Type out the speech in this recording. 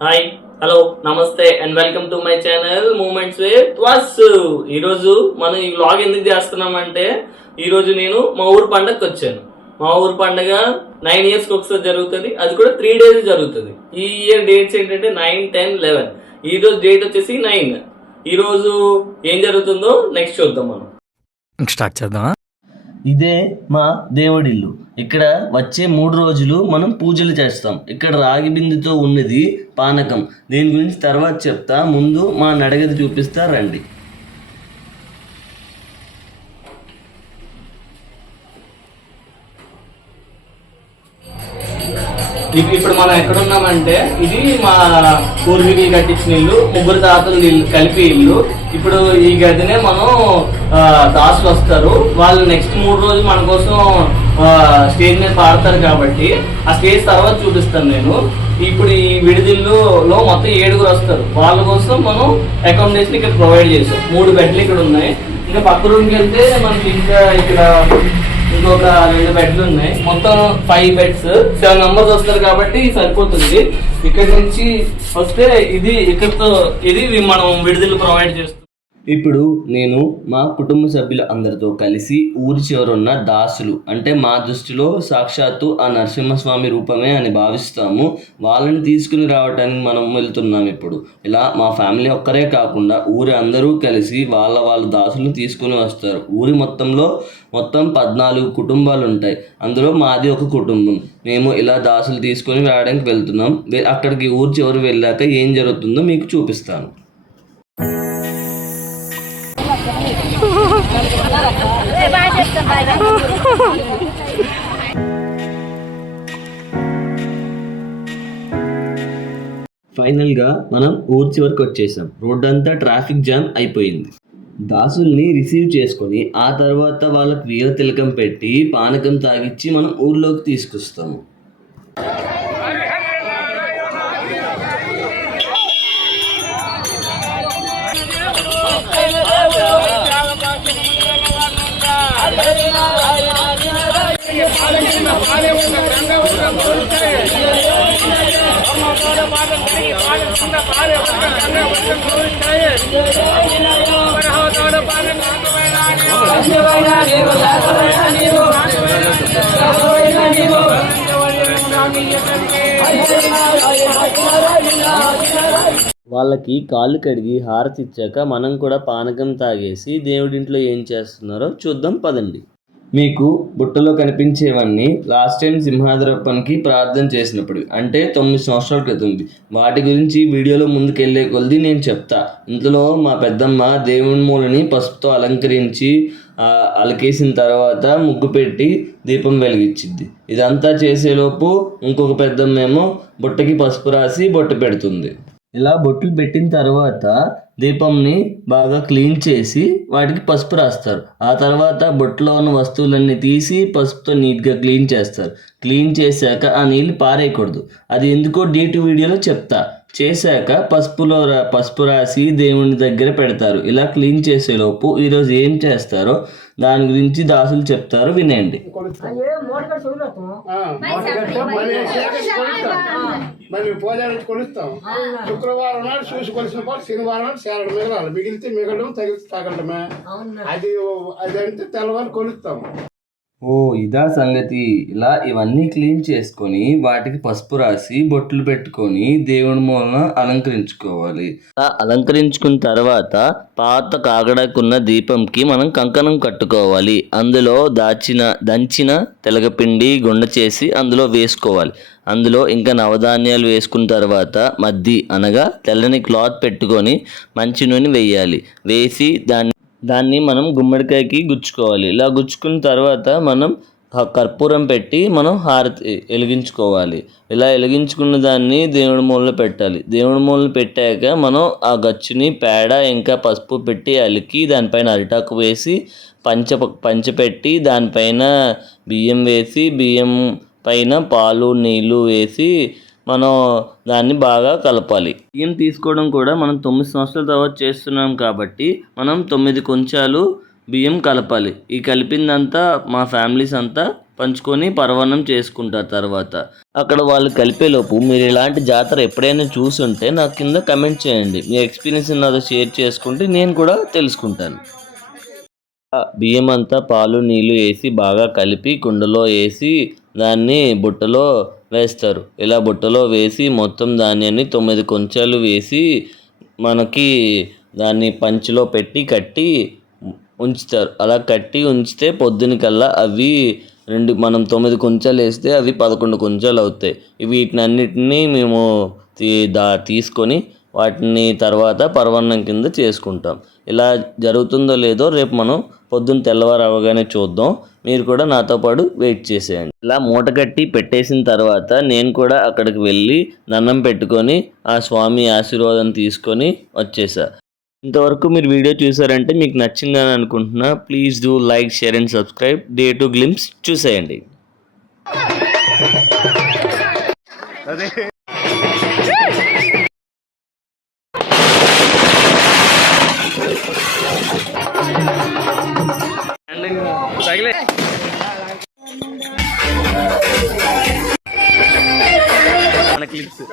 Hi hello నమస్తే and welcome to my channel moments with Vas ఈరోజు మనం ఈ వ్లాగ్ ఎందుకు చేస్తున్నామంటే ఈరోజు నేను మా ఊరు పండగకి వచ్చాను. మా ఊరు పండగ నైన్ ఇయర్స్కి ఒకసారి జరుగుతుంది. అది కూడా త్రీ డేస్ జరుగుతుంది. ఈ ఇయర్ డేట్స్ ఏంటంటే నైన్ టెన్ లెవెన్ ఈ రోజు డేట్ వచ్చేసి నైన్ ఈరోజు ఏం జరుగుతుందో నెక్స్ట్ చూద్దాం మనం. స్టార్ట్ చేద్దామా? ఇదే మా దేవుడిల్లు. ఇక్కడ వచ్చే మూడు రోజులు మనం పూజలు చేస్తాం. ఇక్కడ రాగి బిందుతో ఉన్నది పానకం. దీని గురించి తర్వాత చెప్తా. ముందు మా నడగది చూపిస్తా రండి. ఇప్పుడు ఇప్పుడు మనం ఎక్కడ ఉన్నామంటే ఇది మా పూర్వీకులు కట్టించిన ఇల్లు ముగ్గురు తాతలు కలిపి ఇల్లు. ఇప్పుడు ఈ గదినే మనం దాసులు వస్తారు. వాళ్ళు నెక్స్ట్ మూడు రోజులు మన కోసం స్టేజ్ మీద పాడతారు కాబట్టి ఆ స్టేజ్ తర్వాత చూపిస్తాను నేను. ఇప్పుడు ఈ విడిదిల్లులో మొత్తం ఏడుగురు వస్తారు. వాళ్ళ కోసం మనం అకామిడేషన్ ఇక్కడ ప్రొవైడ్ చేసాం మూడు బెడ్లు ఇక్కడ ఉన్నాయి. ఇంకా పక్క రూమ్కి వెళ్తే మనకి ఇంకా ఇక్కడ ఇంకొక రెండు బెడ్లు ఉన్నాయి. మొత్తం ఫైవ్ బెడ్స్ సెవెన్ మెంబర్స్ వస్తారు కాబట్టి సరిపోతుంది. ఇక్కడ నుంచి వస్తే ఇది ఇక్కడతో ఇది మనం విడుదల ప్రొవైడ్ చేస్తాం. ఇప్పుడు నేను మా కుటుంబ సభ్యులు అందరితో కలిసి ఊరి చివరున్న దాసులు అంటే మా దృష్టిలో సాక్షాత్తు ఆ నరసింహస్వామి రూపమే అని భావిస్తాము. వాళ్ళని తీసుకుని రావడానికి మనం వెళ్తున్నాం ఇప్పుడు. ఇలా మా ఫ్యామిలీ ఒక్కరే కాకుండా ఊరి అందరూ కలిసి వాళ్ళ వాళ్ళ దాసులను తీసుకుని వస్తారు. ఊరి మొత్తంలో మొత్తం పద్నాలుగు కుటుంబాలు ఉంటాయి అందులో మాది ఒక కుటుంబం. మేము ఇలా దాసులు తీసుకొని రావడానికి వెళ్తున్నాం. అక్కడికి ఊరి చివరి వెళ్ళాక ఏం జరుగుతుందో మీకు చూపిస్తాను. ఫైనల్గా మనం ఊరి చివరికి వచ్చేసాం. రోడ్ అంతా ట్రాఫిక్ జామ్ అయిపోయింది. దాసుల్ని రిసీవ్ చేసుకొని ఆ తర్వాత వాళ్ళకి వీర తిలకం పెట్టి పానకం తాగిచ్చి మనం ఊర్లోకి తీసుకొస్తాము. వాళ్ళకి కాళ్ళు కడిగి హారతి ఇచ్చాక మనం కూడా పానకం తాగేసి దేవుడింట్లో ఏం చేస్తున్నారో చూద్దాం పదండి. మీకు బుట్టలో కనిపించేవన్నీ లాస్ట్ టైం సింహాద్రప్పన్కి ప్రార్థన చేసినప్పుడు. అంటే తొమ్మిది సంవత్సరాల క్రితం వాటి గురించి వీడియోలో ముందుకెళ్ళే కొలది నేను చెప్తా. ఇందులో మా పెద్దమ్మ దేవుని మూలని పసుపుతో అలంకరించి అలకేసిన తర్వాత ముగ్గు పెట్టి దీపం వెలిగించింది. ఇదంతా చేసేలోపు ఇంకొక పెద్దమ్మేమో బుట్టకి పసుపు రాసి బొట్టు పెడుతుంది. ఇలా బొట్లు పెట్టిన తర్వాత దీపంని బాగా క్లీన్ చేసి వాటికి పసుపు రాస్తారు. ఆ తర్వాత బొట్టులో ఉన్న వస్తువులన్నీ తీసి పసుపుతో నీట్గా క్లీన్ చేస్తారు. క్లీన్ చేశాక ఆ నీళ్ళు పారేయకూడదు. అది ఎందుకో డీటీ వీడియోలో చెప్తా. చేశాక పసుపులో రా పసుపు రాసి దేవుని దగ్గర పెడతారు. ఇలా క్లీన్ చేసేలోపు ఈరోజు ఏం చేస్తారో దాని గురించి దాసులు చెప్తారు వినండి. మరి పోదానికి కొలుస్తాం. శుక్రవారం నాడు చూసి కొలిసిన పాటు శనివారం నాడు సేరడం మిగలాలి మిగిలితే మిగలడం తగిలితే తగలడమే. అది అది అంటే తెల్లవారు కొలుస్తాం. ఓ ఇదా సంగతి. ఇలా ఇవన్నీ క్లీన్ చేసుకొని వాటికి పసుపు రాసి బొట్లు పెట్టుకొని దేవుడి మూలన అలంకరించుకోవాలి. అలా అలంకరించుకున్న తర్వాత పాత కాగడాకున్న దీపంకి మనం కంకణం కట్టుకోవాలి. అందులో దాచిన దంచిన తెలగపిండి గుండ చేసి అందులో వేసుకోవాలి. అందులో ఇంకా నవధాన్యాలు వేసుకున్న తర్వాత మద్ది అనగా తెల్లని క్లాత్ పెట్టుకొని మంచి నూనె వేయాలి. వేసి దాన్ని దాన్ని మనం గుమ్మడికాయకి గుచ్చుకోవాలి. ఇలా గుచ్చుకున్న తర్వాత మనం కర్పూరం పెట్టి మనం హారతి వెలిగించుకోవాలి. ఇలా వెలిగించుకున్న దాన్ని దేవుడి మూలలో పెట్టాలి. దేవుడి మూలలో పెట్టాక మనం ఆ గచ్చుని పేడ ఇంకా పసుపు పెట్టి అలికి దానిపైన అరిటాకు వేసి పంచ పంచపెట్టి దానిపైన బియ్యం వేసి బియ్యం పైన పాలు నీళ్ళు వేసి మనం దాన్ని బాగా కలపాలి. బియ్యం తీసుకోవడం కూడా మనం తొమ్మిది సంవత్సరాల తర్వాత చేస్తున్నాం కాబట్టి మనం తొమ్మిది కొంచాలు బియ్యం కలపాలి. ఈ కలిపిందంతా మా ఫ్యామిలీస్ అంతా పంచుకొని పర్వణం చేసుకుంటారు తర్వాత. అక్కడ వాళ్ళు కలిపేలోపు మీరు ఇలాంటి జాతర ఎప్పుడైనా చూసుంటే నాకు కింద కమెంట్ చేయండి. మీ ఎక్స్పీరియన్స్ నాతో షేర్ చేసుకుంటే నేను కూడా తెలుసుకుంటాను. బియ్యం అంతా పాలు నీళ్ళు వేసి బాగా కలిపి కుండలో వేసి దాన్ని బుట్టలో వేస్తారు. ఇలా బుట్టలో వేసి మొత్తం ధాన్యాన్ని తొమ్మిది కొంచాలు వేసి మనకి దాన్ని పంచిలో పెట్టి కట్టి ఉంచుతారు. అలా కట్టి ఉంచితే పొద్దున కల్లా అవి రెండు మనం తొమ్మిది కుంచాలు వేస్తే అవి పదకొండు కుంచాలు అవుతాయి. వీటిని అన్నిటినీ మేము తీ దా తీసుకొని వాటిని తర్వాత పరవన్నం కింద చేసుకుంటాం. ఇలా జరుగుతుందో లేదో రేపు మనం పొద్దున్న తెల్లవారు అవగానే చూద్దాం. మీరు కూడా నాతో పాటు వెయిట్ చేసేయండి. ఇలా మూట కట్టి పెట్టేసిన తర్వాత నేను కూడా అక్కడికి వెళ్ళి దండం పెట్టుకొని ఆ స్వామి ఆశీర్వాదం తీసుకొని వచ్చేసా. ఇంతవరకు మీరు వీడియో చూసారంటే మీకు నచ్చిందని అనుకుంటున్నా. Please do like share and subscribe. Day two glimpse చూసేయండి. கிளிப்ஸு